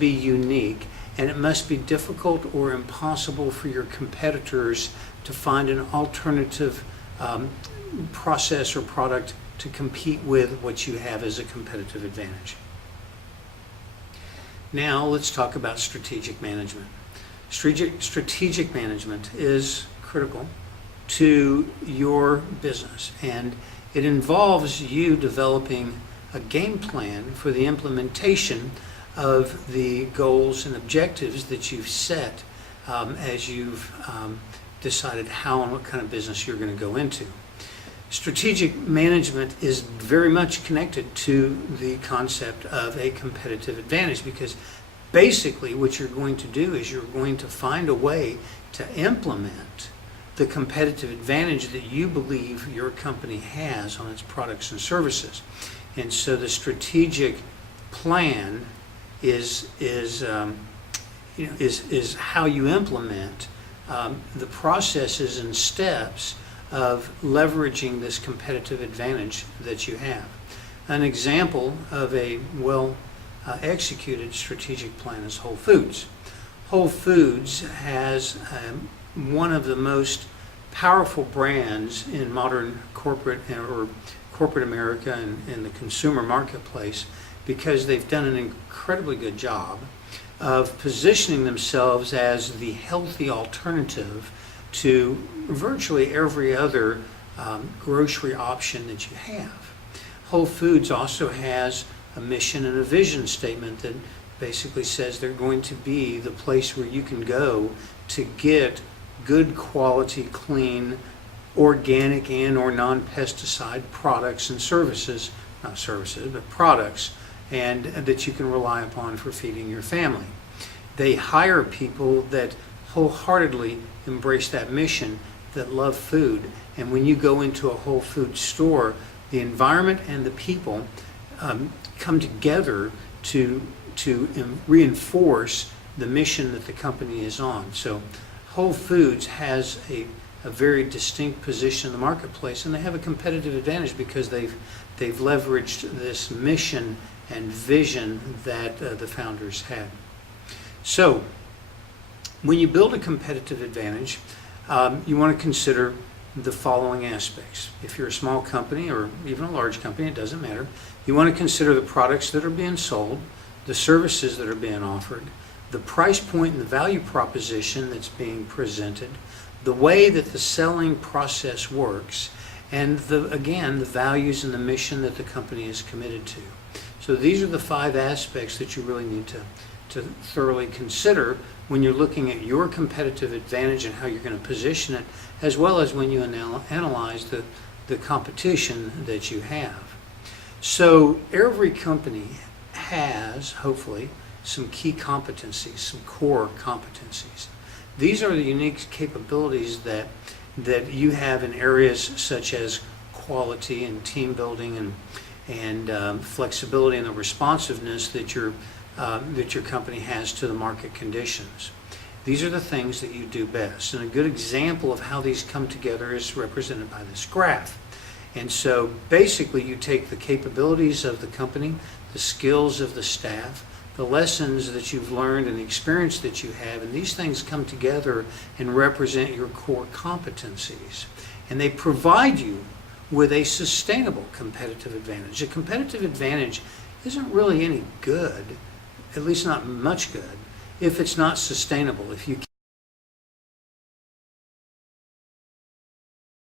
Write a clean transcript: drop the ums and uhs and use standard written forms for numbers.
be unique, and it must be difficult or impossible for your competitors to find an alternative process or product to compete with what you have as a competitive advantage. Now let's talk about strategic management. Strategic management is critical to your business, and it involves you developing a game plan for the implementation of the goals and objectives that you've set as you've decided how and what kind of business you're going to go into. Strategic management is very much connected to the concept of a competitive advantage, because basically what you're going to do is you're going to find a way to implement the competitive advantage that you believe your company has on its products and services. And so the strategic plan is how you implement the processes and steps of leveraging this competitive advantage that you have. An example of a well-executed strategic plan is Whole Foods. Whole Foods has one of the most powerful brands in modern corporate America and in the consumer marketplace, because they've done an incredibly good job of positioning themselves as the healthy alternative to virtually every other grocery option that you have. Whole Foods also has a mission and a vision statement that basically says they're going to be the place where you can go to get good quality, clean, organic and or non-pesticide products and services, not services, but products, and that you can rely upon for feeding your family. They hire people that wholeheartedly embrace that mission, that love food, and when you go into a Whole Foods store, the environment and the people come together to reinforce the mission that the company is on. So Whole Foods has a very distinct position in the marketplace, and they have a competitive advantage because they've leveraged this mission and vision that the founders had. So when you build a competitive advantage, you want to consider the following aspects. If you're a small company or even a large company, it doesn't matter. You want to consider the products that are being sold, the services that are being offered, the price point and the value proposition that's being presented, the way that the selling process works, and again, the values and the mission that the company is committed to. So these are the 5 aspects that you really need to thoroughly consider when you're looking at your competitive advantage and how you're going to position it, as well as when you analyze the competition that you have. So every company has, hopefully, some key competencies, some core competencies. These are the unique capabilities that you have in areas such as quality and team building and flexibility and the responsiveness that your company has to the market conditions. These are the things that you do best. And a good example of how these come together is represented by this graph. And so basically you take the capabilities of the company, the skills of the staff, the lessons that you've learned and the experience that you have, and these things come together and represent your core competencies. And they provide you with a sustainable competitive advantage. A competitive advantage isn't really any good, at least not much good, if it's not sustainable. If you